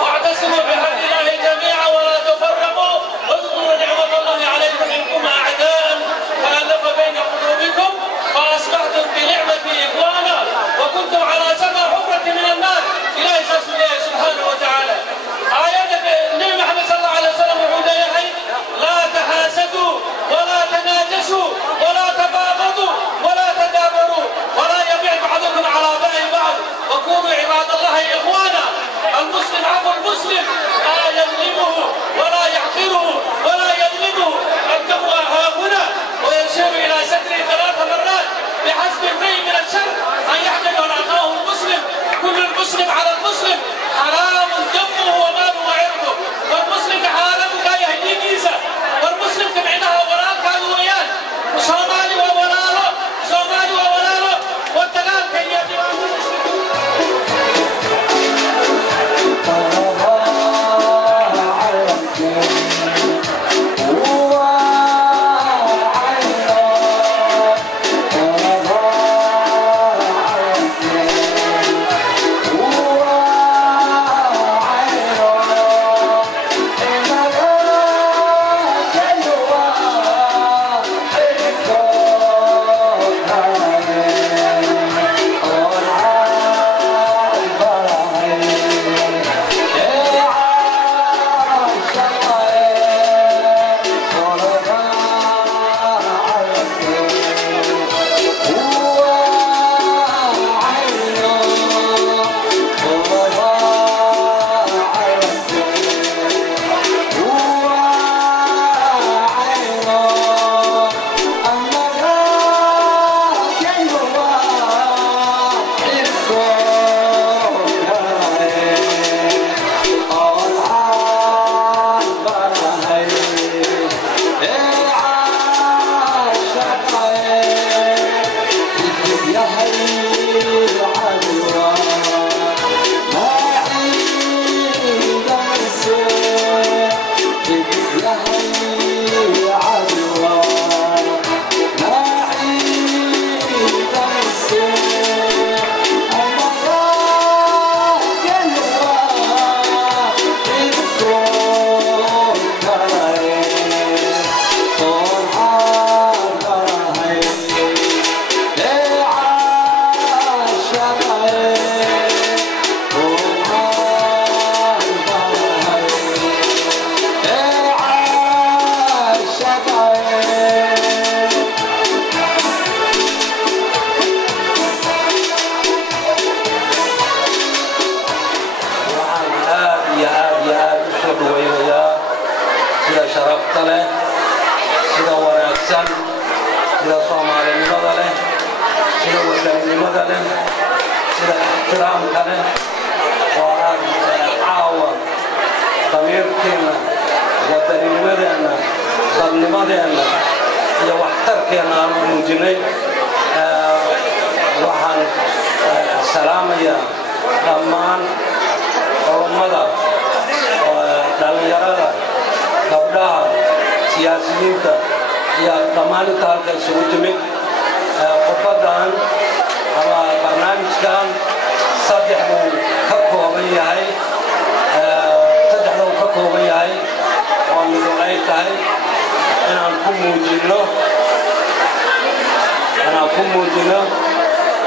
واعتصموا بحبل الله جميعا ولا تفرقوا واذكروا نعمة الله عليكم إن كنتم أعداء فألف بين قلوبكم فأصبحتم بنعمته إخوانا وكنتم على شفا حفرة من النار إلهي سبحانه وتعالى. آيات النبي محمد صلى الله عليه وسلم يقول لا تحاسدوا ولا تناجسوا ولا تباغضوا ولا تدابروا ولا يبيع بعضكم على بيع بعض وكونوا عباد الله إخوانا. المسلم عفو المسلم لا يظلمه ولا يحقره ولا يظلمه. التقوى ها هنا ويشير إلى صدره 3 مرات بحسب امرئ من الشر أن يحقر أخاه المسلم. كل المسلم على المسلم حرام دمه وماله وعرضه والمسلم حرام لا يهدي جيزه والمسلم تبعينها وراء كانوا ويان صومالي وولاله صومالي وولاله والتلال كي يجب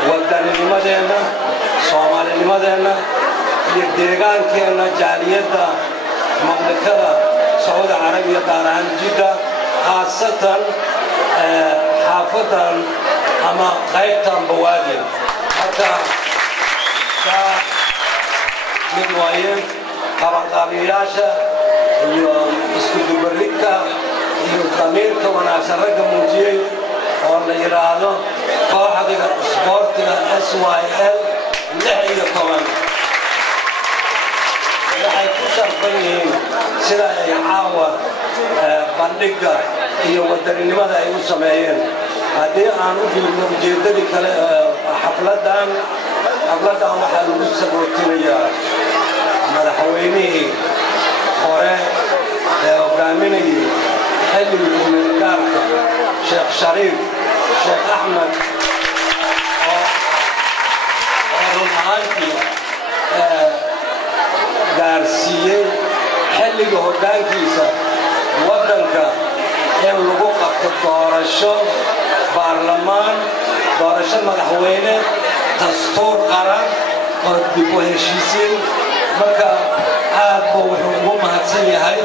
waddaninimadeena soomaalinimadeena iyo deegaankeena jaaliyadda mamlakada sacuudi carabiya gaar ahaan jidda khaasatan xaafadan ama qaybtan bawaadi marka mid waaye qabanqaabiyayaasha iyo isku dubaridka iyo damiirka wanaagsan ragga muujiyey oo la yidhaahdo kooxdiga isboortiga SYL 16 waxay ku sharfan yihiin sida ay caawa bandhigga iyo wadaninimada ay u sameeyeen haddii aan u fiirno ujeeddadii kale xafladan waxaa lagu sabootinayaa madaxweynihii hore ee hogaaminayay xilligii kumeelgaarka sheekh shariif sheekh axmed oo run ahaantii gaarsiiyey xilliga hoggaankiisa waddanka in lagu qabto doorasho baarlamaan doorasho madaxweyne dastuur qaran oo dib u heshiisiin marka aad buu wuxuu ugu mahadsan yahay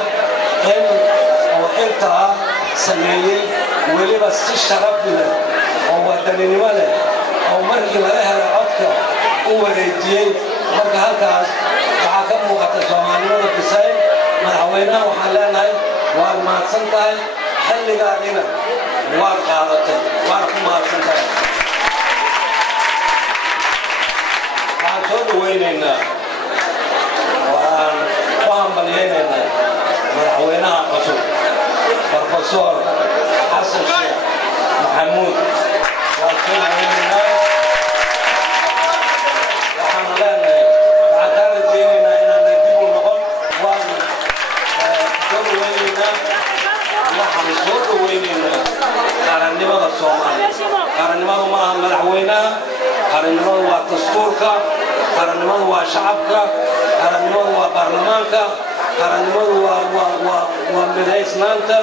in uu intaa sameeyey weliba si sharaf leh oo wadaninimo leh oo markii laga helay codka u wareejiyey marka halkaas waxaa ka muuqata soomaalinimada bisay madaxweynaha waxaan leenahay waad mahadsan tahay xilligaadina waad qaadatay waana ku mahadsan tahay waxaan soo dhawaynaynaa waan ku hambalyaynaynaa madaxweynaha cusub Professor Xasan Sheekh Maxamuud waan soo dhawaynaynaa waxaan leenahay waxaan kaa rajaynaynaa inaan dib u noqon waan soo dhawaynaynaa waxaan soo dhawaynaynaa qarannimada Soomaaliya qarannimadu ma aha madaxweynaha qarannimadu waa dastuurka qarannimadu waa shacabka qarannimadu waa baarlamaanka qarannimadu waa midaysnaanta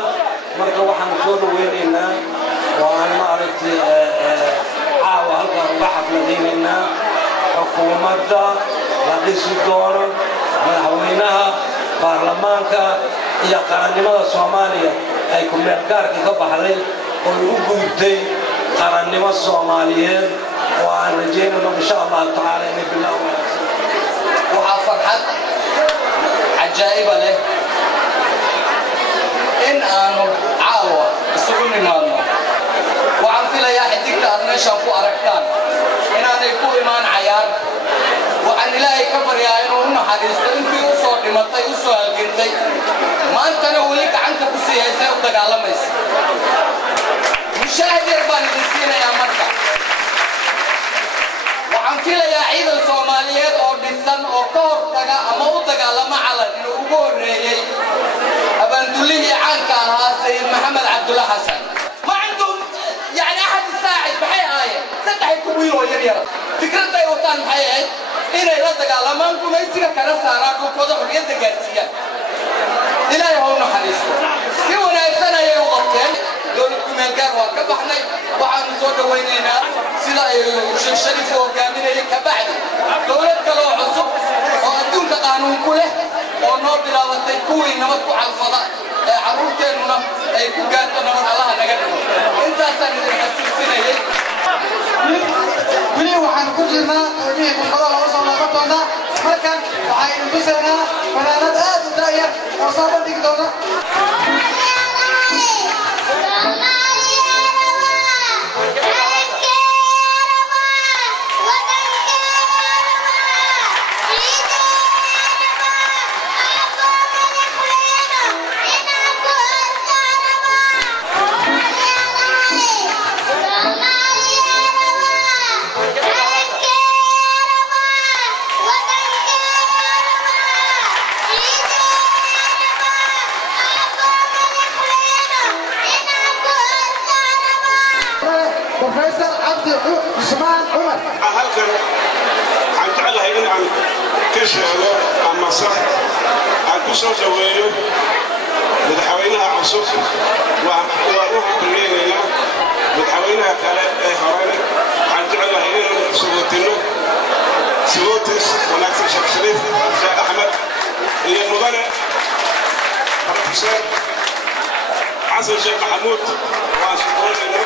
marka waxaan soo dhawaynaynaa waan maaragtay caawa halkaan uga xafladaynaynaa xukuumadda la dhisi doono madaxweynaha baarlamaanka iyo qarannimada Soomaaliya ay ku meelgaarka ka baxday oo ugu gudubtay qarannimo Soomaaliyeed oo aan rajaynayno insha Allah taala inay bilaa waxaa farxad cajaa'iba leh in aanu caawa isugu nimaadno waxaan filayaa xidigta aad meeshaan ku aragtaan inaanay ku imaan cayaar waxaan ilaahay ka baryaa inuu u naxariisto intii u soo dhimatay u soo halgantay maantana weli gacanta ku sii haysay u dagaalamaysa mushaahid yar baan idin siinayaa marka waxaan filayaa ciidan Soomaaliyeed oo dhisan oo ka hortaga ama u dagaalama calan inuu ugu horreeyay abaandullihii caanka ahaa Sayid Maxamed Cabdulla Xasan ma cindum yani axad saacid maxay ahaayeen saddex kuwiil oo yaryar fikradday wataan maxay ahayd inay la dagaalamaan gumaysiga kala saaraan dhulkooda xorriyadda gaarsiiyaan ilaahay ha u naxariisto si wanaagsan ayay u qabteen dowlad kumeelgaar waa ka baxnay waxaanu soo dhawaynaynaa sida ay Sheekh Shariif u hogaaminayay ka bacdi dowlad kale oo cusub oo adduunka qaanuun ku leh oo noo bilaabatay kuwii nabad ku calfada ee carruurteennuna ay ku gaarto nabad allaha naga dhigo intaasaan idin xasuusinayay weli waxaan ku jirnaa qeybihii khudbada laga soo laaban doonaa markan waxaynu tusaynaa fanaanad aad u daayar oo soo bandhigi doona بروفيسور عبد عثمان عمر halkan waxaan jeclahay in aan ka sheego ama sax aan ku soo dhaweeyo madaxweynaha cusub waan u hambalyeynayna madaxweynaha kale ee hore waxaan jeclahay inuu حسن الشيخ محمود واشكرنا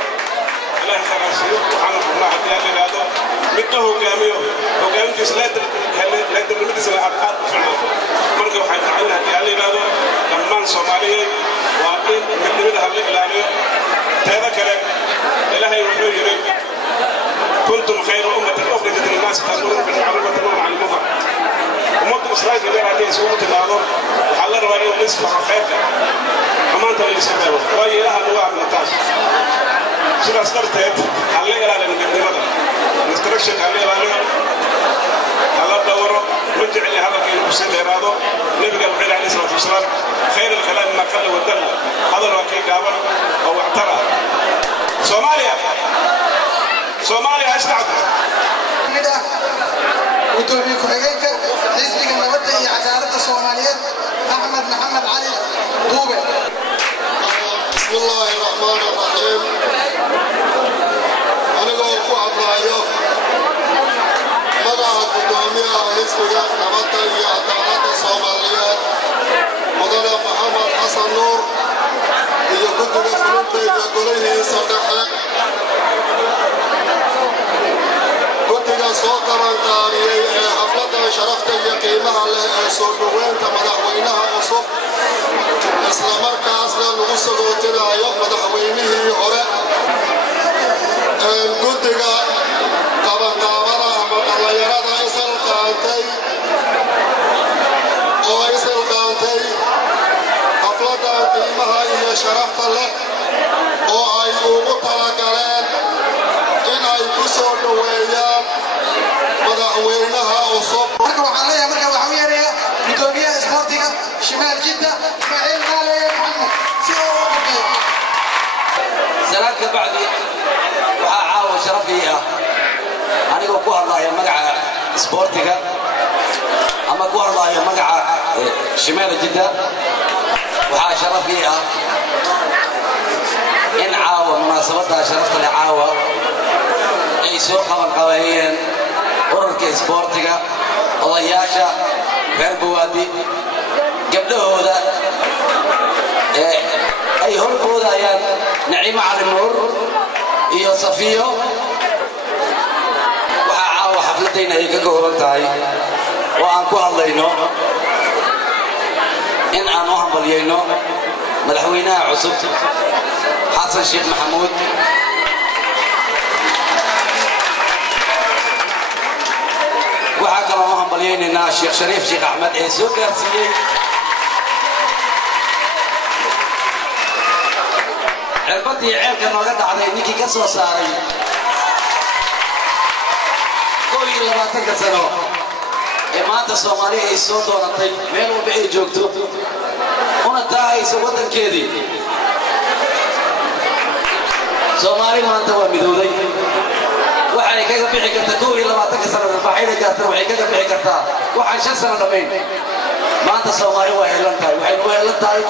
الله خلاصي وحنا كنا حتى يعني هذا متى هو قام كسلات لا ترمي سنة أرقام فعلا مركب حتى علنا يعني هذا لما الصومالية وأكيد متى هذا الكلام هذا كلام إلهي وحيه كنتم خير أمة أخرجت للناس تأمرون بالمعروف وتنهون عن المنكر ومدة إسرائيل غير هذه سورة الأعراف وحلل رأيه ونصف خيرك أما أنت اللي سببه رأي لها أنواع من التاج شو استرتت حلل إلى أن نقدم هذا نسترشد حلل إلى الله دوره رجع لي هذا كي نقصد هذا نبقى الوحيد عليه الصلاة والسلام خير الكلام ما قل ودل هذا الوكيل قابل أو اعترى Soomaaliya استعد كده وتوفي كحجيك حزبك النبض هي عدالة الصوماليات أحمد محمد علي دوبة. بسم الله الرحمن الرحيم. أنا قلت أبرايو مدى قدومية حزبك النبض هي عدالة الصوماليات مدى محمد حسن نور هي كنت بفلوبي يقوليه صدقه guddiga soo qabanqaabiyey ee xafladda sharafta iyo qiimaha leh ee soo dhaweynta madaxweynaha cusub isla markaasna lagu sagootinayo madaxweynihii hore guddiga qabanqaabada ama dhallinyarada isalqaantay xafladda qiimaha iyo sharafta leh oo ay ugu talagaleen in ay ku soo dhaweeyaan madaxweynaha cusub. marka waxaan leeyahay marka waxa uu yeerayaa gudoomiyaha isboortiga shimaal jidda Ismaaciil Maale Maxamed si uu u qeexo. salaadka bacdi waxa caawa sharafiya anigoo ku hadlayo magaca isboortiga ama ku hadlayo magaca shimaal jidda waxa sharafiya in caawa munaasabada sharafta leh caawa ay soo qabanqabeeyeen ururka isboortiga odayaasha reer Buwaadi gabdhahooda ay horboodayaan Naciima Cali Nuur iyo Safiyo waxa caawa xafladayna ay ka kooban tahay oo aan ku hadlayno in aan u hambalyeeyno madaxweynaha cusub حسن الشيخ محمود وحكى لهم بليين الشيخ شريف شيخ أحمد عيسو كارسيي عربتي عيل كان وقت على نيكي كسوة ساري كل لما تكسروا إماتة الصومالية الصوت ونطي ميلو بأي جوكتو ونطاعي سوطن كيدي Soomaali maanta waa midowday waxay kaga bixi kartaa 22 sano baaxida gaartay waxay kaga bixi kartaa waxaan 5 sano dhameyn maanta Soomaali waa helan tahay waxay u helan tahay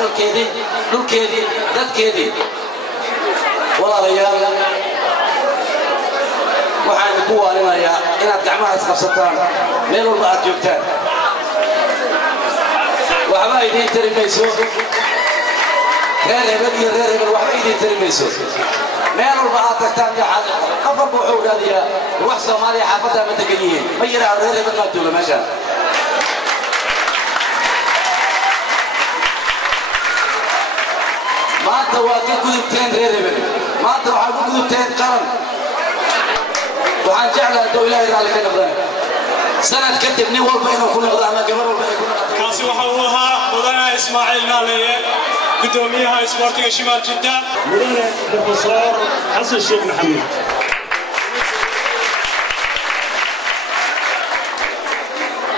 dhulkeedii dadkeedii walaalayaal waxaan ku waalinayaa inaad gacmaha isqabsataan meel walba aad joogtaan waxba idin tirimayso reer hebel waxba idin tirimayso meel walba aad tagtaan qofka wuxuu raadiyaa wax Soomaaliya xaafadda ma deganyihiin ma yiraahdo reer hebel ma tuulo meesha maanta waa ka gudubteen reer hebel maanta waxaa ku gudubteen qaran waxaan jeclahay doo ilaahay raalli ka noqdaan sanad kadib nin walba inuu ku noqdo ama gabar walba ay ku noqoto kaasi waxa uu ahaa mudane Ismaaciil Maale gudoomiyaha isboortiga shimaal jidda mudane Professor Xasan Sheekh Maxamed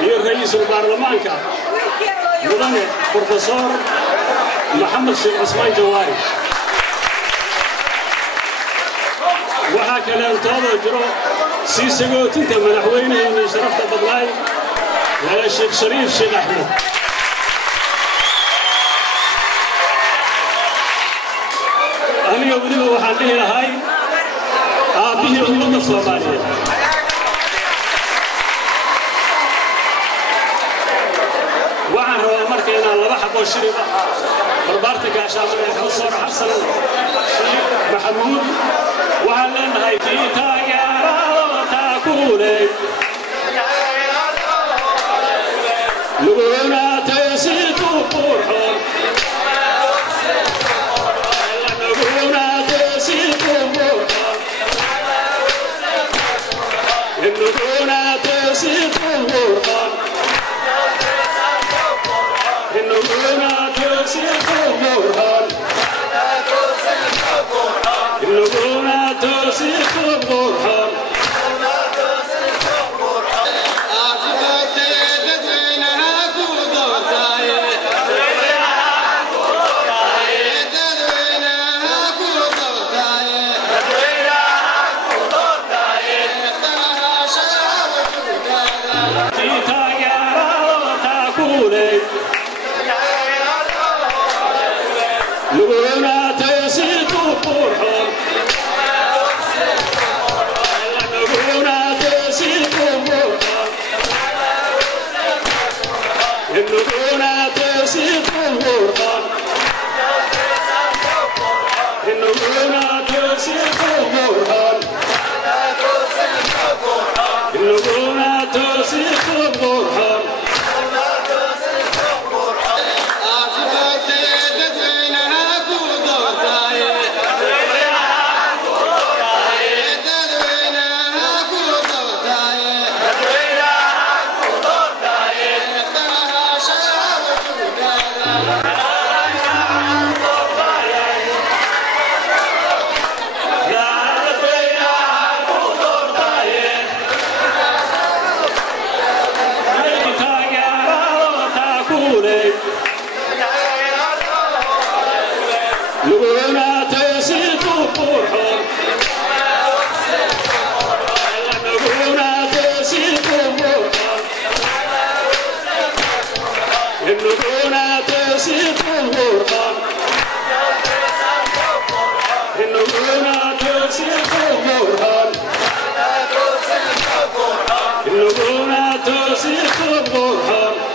iyo ra'iisul baarlamaanka mudane Professor Maxamed Sheekh Cusmaan Jawaari waxaa kale intooda jiro sii sagootinta madaxweynaha sharafta badnaay Sheekh Shariif Sheekh Axmed aniga weliba waxaan dhihi lahay aabbihii ummadda Soomaaliyeed waxaan rabaa marka inaan laba xabo shirib barbaarta gaashaamada Professor Xasan إننا توسيق القرآن نقولنا توسيق القرآن نقولنا توسيق القرآن نقولنا توسيق القرآن نقولنا توسيق القرآن نقولنا توسيق القرآن نقولنا توسيق القرآن نقولنا توسيق القرآن نقولنا توسيق القرآن نقولنا توسيق القرآن نقولنا توسيق القرآن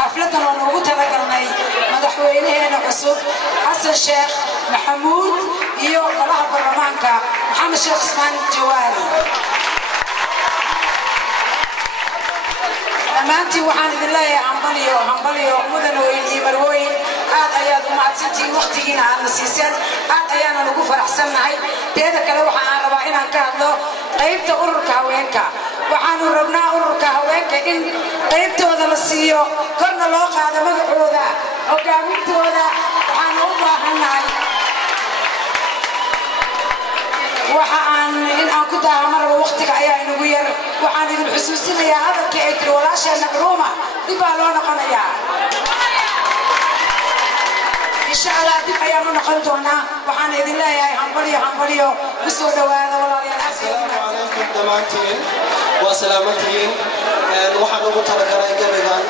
حفلتنا ونوجودها ذكرناي مدحوينه هنا عصب حسن الشيخ محمود يو قلعة برلمانكا محمد الشيخ عثمان جواري أمانتي وحان إذن الله يا همبليو مدنوين إيمروين هاد أياد ومعدسنتي وقتيين على السيسان هاد أيانا نقول فرحسن هاي تيدا كلا وحان رباعين هنكاهدو قيبت أورك هوينكا waxaanu rabnaa ururka haweenka in qaybtooda la siiyo korna loo qaado magacooda hogaamintooda waxaan u baahanahay waxaan in aan ku daamarba waqtiga ayaa inagu yar waxaan idin xusuusinayaa hadalkii ay tiri walaasheena Ruuma dib baa loo noqonayaa insha Allah dib ayaanu noqon doonaa waxaan idin leeyahay hambaliyo ku soo dhawaada walaalayaal dhammaantiin waa salaamantiin waxaan ugu talagalay gabaygan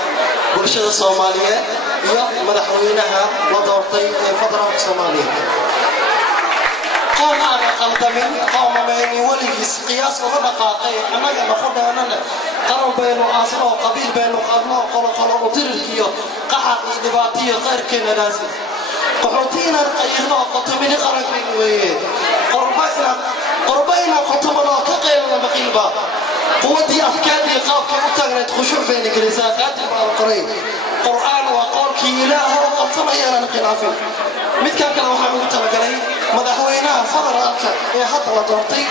bulshada Soomaaliyeed iyo madaxweynaha la doortay ee federaalka Soomaaliya qoom aan qaldamin qoom meeni waligiis qiyaas uga dhaqaaqay annaga noqonaana qaran baynu aasno qabiil baynu qadno qolo u dirkiyo qaxar iyo dhibaatiyo qayrkeena raasi qaxootiina qayno qotomini qarankeena weeye قربينا قطمنا كقيلنا مقيلبا قوتي أفكاري قابك أتغنت خشوع بين جلسات قادر مع القرين قرآن وقولك إله وقطم أيانا نقلافين ميت كان كانوا حامل تلقلي مدحوينا فضل ألك يا حتى لدورتي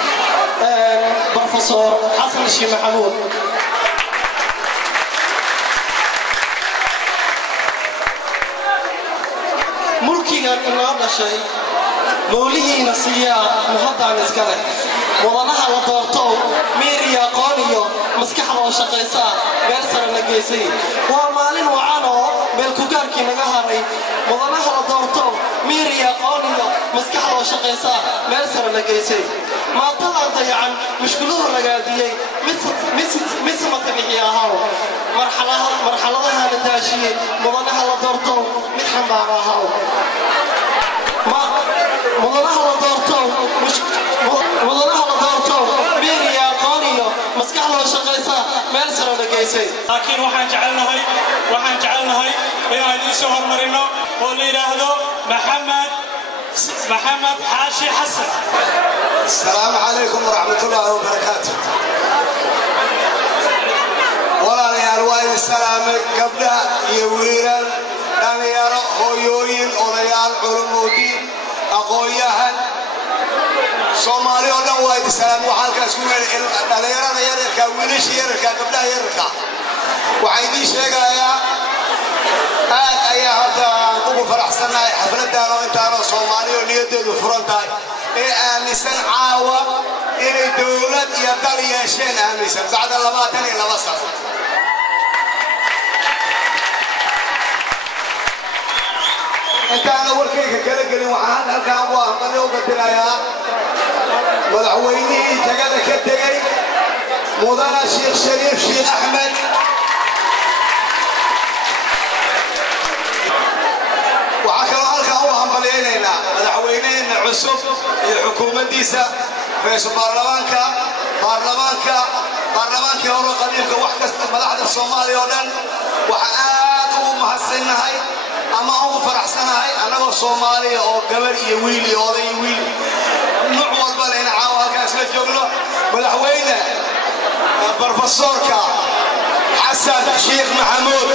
بروفيسور حسن الشيخ محمود ملكي كان إنه هذا شيء موليه نسيا مهضع نسكره وضنها لدورتو ميريا قانيو مسكحة وشقيسا بيرسل النقيسي ومالين وعانو بالكوكاركي نقهري وضنها لدورتو ميريا قانيو مسكحة وشقيسا بيرسل النقيسي ما طلع ضيعا مشكلوه الرقاديي مثل ما تبعيها مرحلة لداشي وضنها لدورتو من حنبارها مدنها لدورتو بيريا قانيو مسكح له شقيسا مeel sare la geysay laakiin waxaan jecelnahay inaan idin soo hormarino oo la yiraahdo maxamed xaashi xasan السلام عليكم ورحمة الله وبركاته walaalayaal waa islaamay gabdha iyo wiilal dhalinyaro hooyooyin odayaal culumoodiin aqoonyahan soomaali oo dhan waa idin waxaalkaas ku dhalinyarada yararka wiilasha yararka gabdhaha yararka waxaan idiin sheegayaa aad ayaa hadda ugu faraxsanahay xafladan oo intaanoo soomaali oo niyadeedu furan tahay ee aaminsan caawa inay dowlad iyo dal yeesheen aaminsan bacda 22 sano intaana warkayga kala gelin waxaan halkaan ugu ahmadi uga dirayaa madaxweynihii jagada ka tegey mudana sheekh shariif sheekh axmed waxaa kaloo halkaan u hambaliyaynaynaa madaxweyneheena cusub iyo xukuumaddiisa ra-iisul baarlamaankii hore qabiilka wax kasta madaxda soomaaliya oo dhan waxa aad ugu mahadsannahay ama ugu faraxsanahay annagoo soomaaliya oo gabar iyo wiil iyo oday iyo wiil nuuc walba lehna caawa halkaan isla joogno madaxweyne brofesorka xasan sheekh maxamuud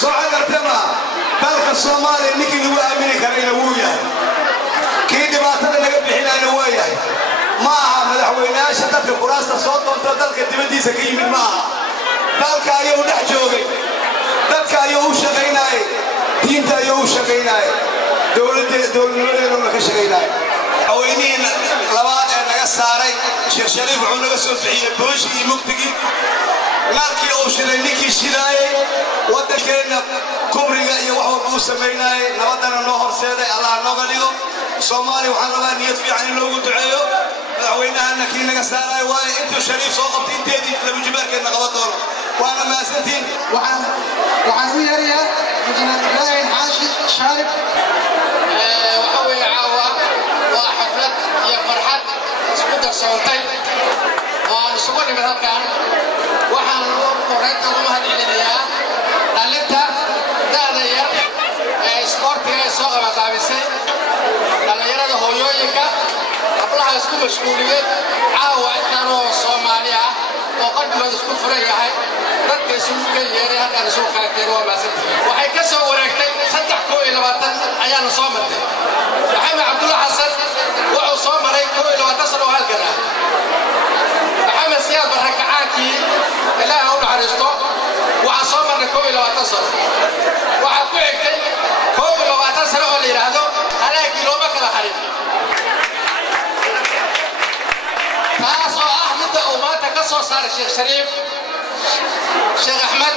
soo cagartama dalka soomaaliya ninkii lagu aamini karayna wuu yahay kii dhibaatada laga bixinayna waa yahay ma aha madaxweynayaasha dadka kuraasta soo doonta dalka dibaddiisa ka yimid ma aha dalka ayuu dhex joogay dadka ayuu u shaqaynaayey diinta ayuu u shaqaynaayey dowladnimadeeduna ka shaqaynaayey madaxweynihii labaad ee naga saaray sheekh shariif wuxuu naga soo bixiyey booshii iyo mugdigii naarkii uu shiday ninkii shidaayey waddankeenna kubriga iyo wax walba uu samaynaayey nabadana noo horseeday allah nooga dhigo soomaaliya waxaan rabaa niyad fiican in loogu duceeyo madaxweynahana kii naga saaraay waaye intuu shariif soo qabtay inteedii laba jibaarkeedna qaban doono waana mahadsantiin waxaan u yeerayaa injineer ibraahim xaashi shaarib waxa weeye caawa waa xaflad iyo farxad isku darsoontay oo aan isugu nimid halkan waxaan horreynta ugu mahadcelinayaa dhalinta da'da yar ee isboortiga ay soo qabanqaabisay dhallinyarada hooyooyinka hablaha isku mashquuliyey caawa intaanoo soomaali ah oo qalbigooda isku furan yahay dadka isugu ka yeeray halkaan isugu kala keenay waa mahadsantihiin waxay ka soo wareegtay 3 ayaana soo martay maxamed cabdulla xasan wuxuu soo maray 21 sano oo halkan ah maxamed siyaad barakacaankii ilaaha u naxariisto waxaa soo marnay 21 sano waxaa ku xigtay 21 sano oo la yidhaahdo halaagii looma kala harin taas oo ah midda uu maanta ka soo saaray sheekh shariif sheekh axmed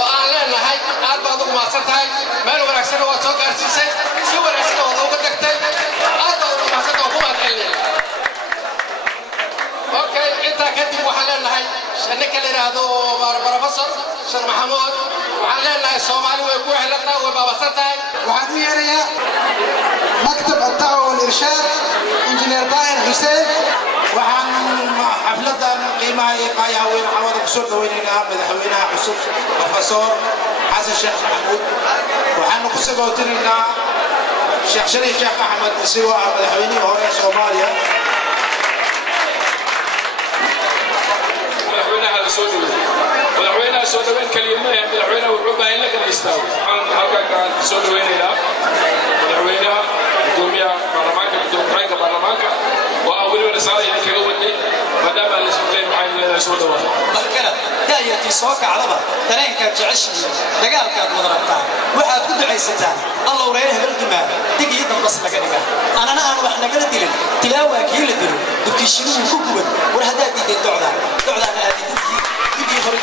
oo aan leenahay aad baad ugu mahadsan tahay meel wanaagsan waad soo gaarsiisay si wanaagsan waad uga dhigtay aad baad ugu mahadsan tahay ku mahadcelinaya okay intaa kadib waxaan leenahay ninka la yidhaahdo brofesor sheekh maxamuud waxaan leenahay soomaali way ku helantahay way baabasan tahay waxaan u yeerayaa maktab الدعوة والإرشاد إنجنير طاهر حسين waxaan xafladan qiimaha iyo qaayaha weyn waxaan ku soo dhaweynaynaa madaxweynaha cusub professor xasan sheekh maxamuud waxaan ku sagootinaynaa sheekh shariif sheekh axmed isagoo ah madaxweynihii hore ee Soomaaliya madaxweynaha soo dhaweyn kaliya madaxweynaha wuxuu baahan la kala istaago halkaan soo dhaweynaynaa madaxweynaha gudoomiyaha baarlamaanka oo aan weliba risaalada kaga wadnay maadaama la ismaqleen waxaan leedahay soo dhawaan markana daayartii soo kacdaba dareenkaad jeceshihiin dagaalkaad wada rabtaan waxaad ku ducaysataan allow reer hebel dumaa dig iyo dambas laga dhiga anana aan wax nagala dilin tilaawaa kii la dilo dubkiishinuhu ku guban war haddaad diideen docdaana aadidintii hore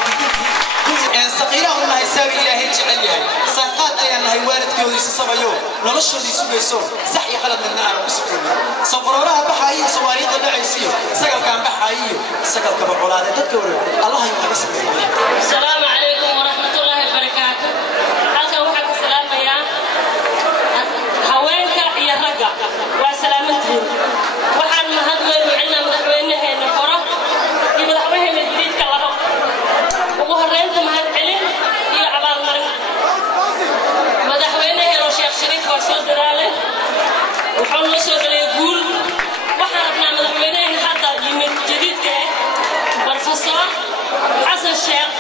saqiiraha una haysaabi ilaahay jecel yahay sanqaad ayaan nahay waalidkoodiisa sabayo noloshoodii sugayso sax iyo qalad midna aan ku sifoonin safarooraha baxaayo soomaaliyada dhacaysiyo sagalkaan baxaayo sagalkaba colaade dadka wareeg allah ayuu naga sameeyo asalaamu calaykum waraxmatullaahi wabarakaatu halkan waxaan ka salaamayaa haweenka iyo ragga waa salaamantiin waxaan mahad weyn u celinaa madaxweynaheena hore iyo madaxweynaheena jadiidka labo ugu horreynta mahad celin iyo abaalmarin madaxweynaheena sheekh shariif waa soo dadaalay wuxuu noo soo dhaliyay guul waxaan rabnaa madaxweynaheena hadda yimid jadiidka brofesor xasan sheekh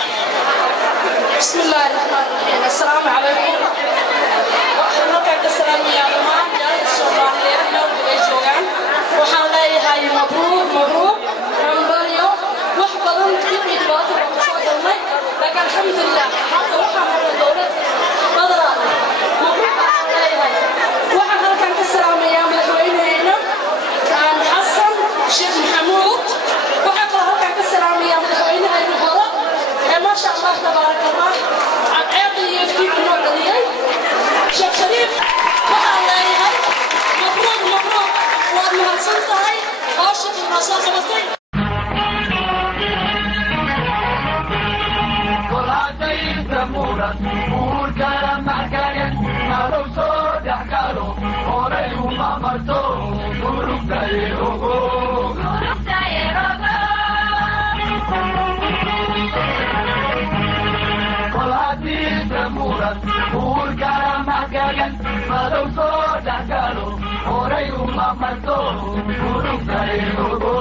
الحمد لله حتى وحنا الدولة بدرا مبروك عليها وحنا كان السلام يا مدحوينينا كان حسن شيخ محمود وحنا كان السلام يا مدحوينها الهراء ما شاء الله تبارك الله عقابي يفتي بالنور شيخ شريف وحنا عليها مبروك مبروك وأنا هتصلتها عاشق الرسول خلصتي Malu so dagalo, ore uma mato, guru kare logo.